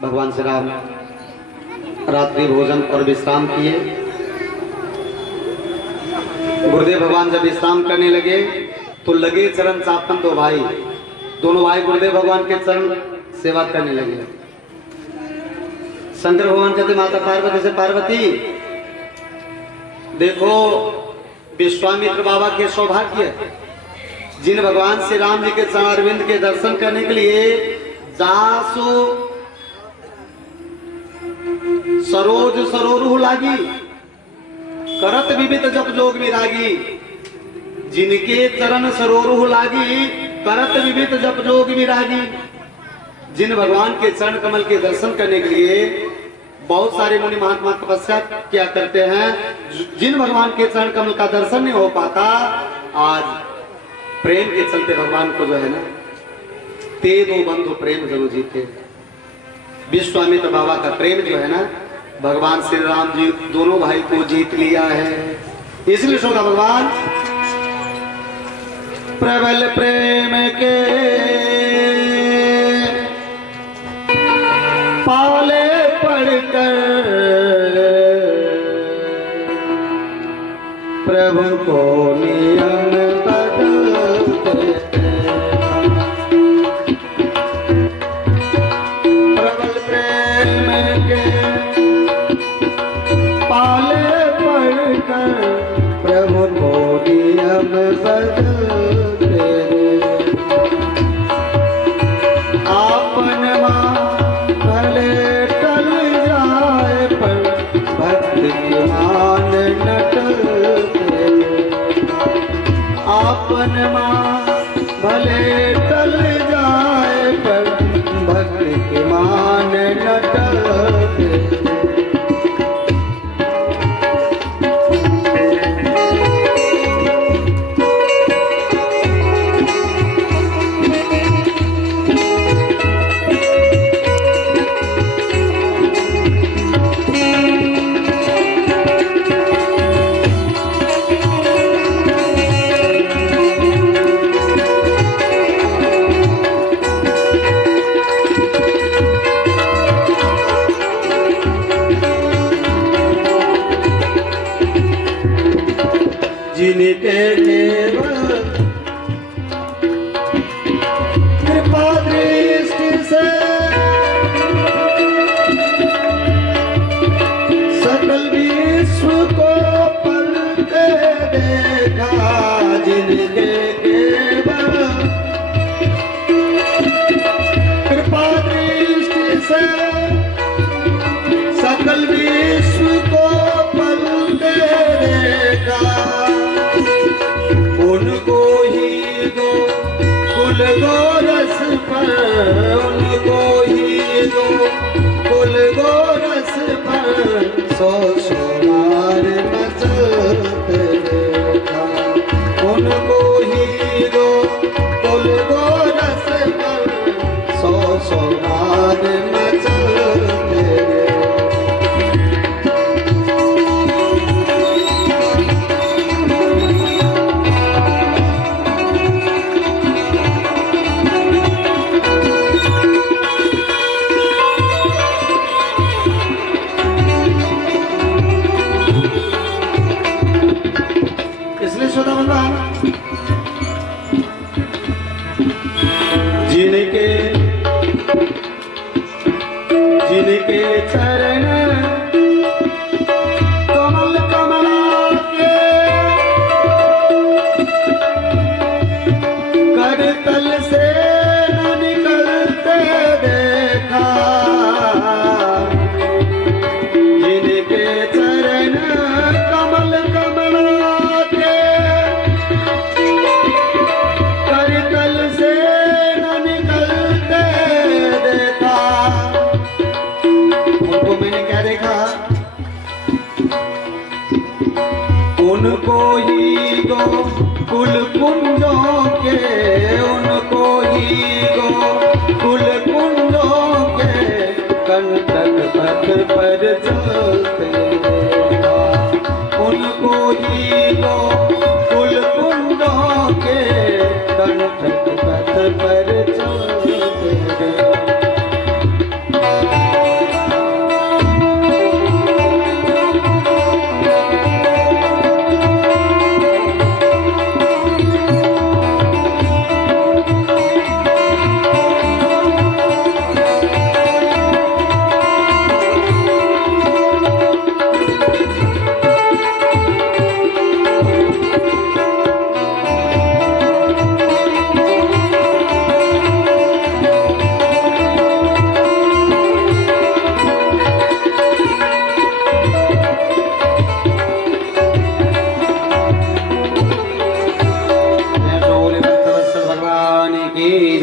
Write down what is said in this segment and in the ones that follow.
भगवान श्री राम रात्रि भोजन और विश्राम किए। गुरुदेव भगवान जब विश्राम करने लगे तो लगे चरण चापन दो भाई, दोनों भाई गुरुदेव भगवान के चरण सेवा करने लगे। शंकर भगवान कहते माता पार्वती से, पार्वती देखो विश्वामित्र बाबा के सौभाग्य, जिन भगवान श्री राम जी के चरणारविंद के दर्शन करने के लिए जासु सरोज सरोरु लागी, करत विविध जप जोग विरागी। जिनके चरण सरोरु लागी, करत विविध जप जोग विरागी। जिन भगवान के चरण कमल के दर्शन करने के लिए बहुत सारे मुनि महात्मा तपस्या क्या करते हैं, जिन भगवान के चरण कमल का दर्शन नहीं हो पाता, आज प्रेम के चलते भगवान को जो है ना, ते दो बंधु प्रेम जरूर जीते। विश्वामित्र बाबा का प्रेम जो है ना, भगवान श्री राम जी दोनों भाई को जीत लिया है। इसलिए सोचा भगवान प्रबल प्रेम के पाले पड़कर प्रभु को नियम बदलते, प्रबल प्रेम के पाले पड़कर प्रभु को नियम बदलते। आपन भले टल जाए पर भक्ति के मान न टलते। आपन भले टल जाए पर भक्ति के मान न टलते। जिनके केवल कृपा दृष्टि से सकल विश्व को पलटे देखा। जिनके केवल कृपा दृष्टि से सकल विश्व को पलटे देखा। उनको ही दो कुल गोरस पर, उनको ही दो कुल गोरस पर सौ सोनार मचलते देखा। उनको ही दो कुल गोरस पर सौ सोनार मचलते। जिनके चरण कमल कमला के करतल से न निकलते देखा। जिनके चरण कमल कमला के करतल से न निकलते देखा। उनको मैंने क्या देखा, उनको ही दो कुल कुंजों के, उनको ही दो कुल कुंजों के कंटक पथ पर चलते देखा। उनको ही दो कुल कुंजों के कंटक पथ पर चलते देखा।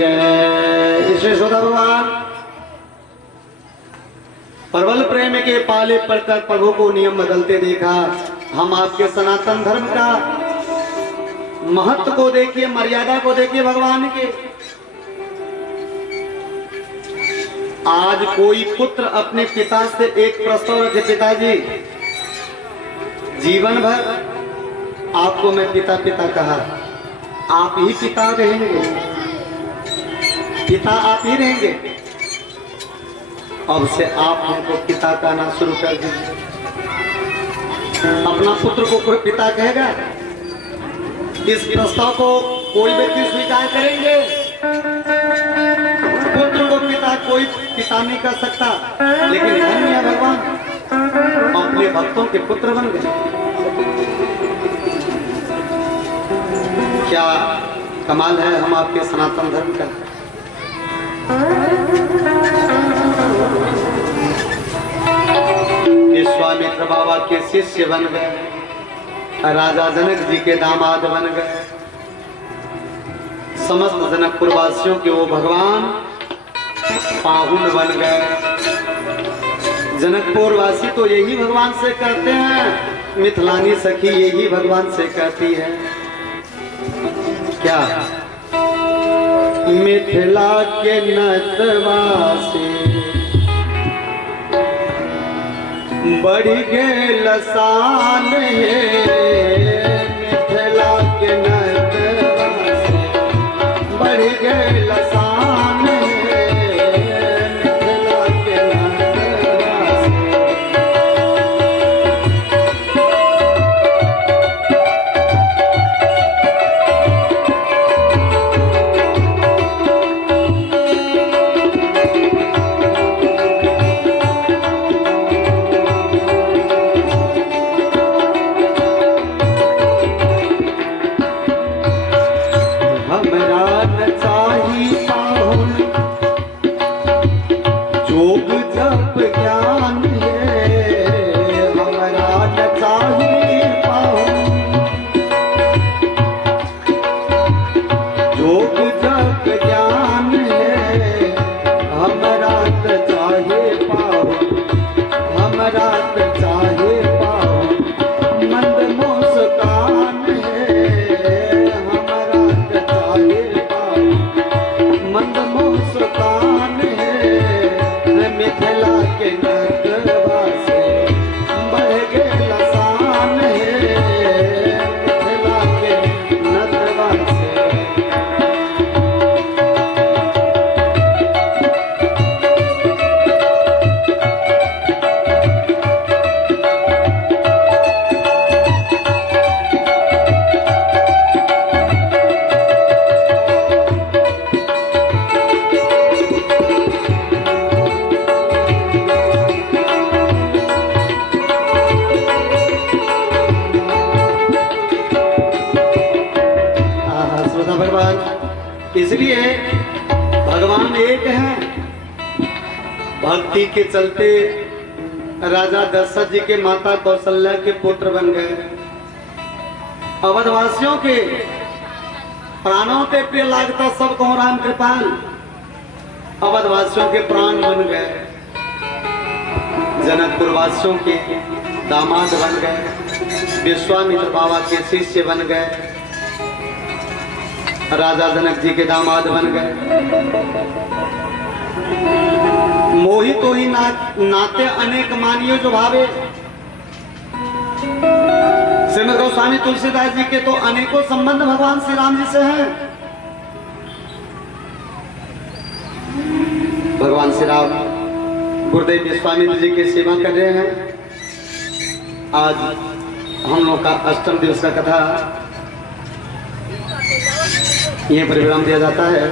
जय। श्री यशोदा भगवान प्रबल प्रेम के पाले पड़कर प्रभु को नियम बदलते देखा। हम आपके सनातन धर्म का महत्व को देखिए, मर्यादा को देखिए भगवान के। आज कोई पुत्र अपने पिता से एक प्रस्ताव रखे, पिताजी जीवन भर आपको मैं पिता पिता कहा, आप ही पिता रहेंगे, पिता आप ही रहेंगे। अब से आप हमको पिता कहना शुरू कर दीजिए। अपना पुत्र को कोई पिता कहेगा? इस प्रस्ताव को कोई व्यक्ति स्वीकार करेंगे? पुत्र को पिता कोई पिता नहीं कर सकता, लेकिन धन्य भगवान अपने भक्तों के पुत्र बन गए। क्या कमाल है हम आपके सनातन धर्म का। विश्वामित्र बाबा के शिष्य बन गए, राजा जनक जी के दामाद बन गए। समस्त जनकपुर वासियों के वो भगवान पाहुन बन गए। जनकपुर वासी तो यही भगवान से करते हैं, मिथिलानी सखी यही भगवान से कहती है। क्या मिथिला के नटवासी बढ़ गए लसान है, मिथिला के नटवासी बढ़ गए लसान है, मिथिला के नटवासी। इसलिए भगवान एक हैं। भक्ति के चलते राजा दशरथ जी के माता कौशल्या के पुत्र बन गए। अवधवासियों के प्राणों के प्रिय लागता सब कहो राम कृपाल, अवधवासियों के प्राण बन गए। जनकपुर वासियों के दामाद बन गए, विश्वामित्र बाबा के शिष्य बन गए, राजा जनक जी के दामाद बन गए। मोहि तो ही नाते अनेक मानियो जो भावे। श्रीमद गोस्वामी तुलसीदास जी के तो अनेकों संबंध भगवान श्री राम जी से हैं। भगवान श्री राम गुरुदेव विश्वामित्र जी की सेवा कर रहे हैं। आज हम लोग का अष्टम दिवस का कथा यहीं पर विराम दिया जाता है।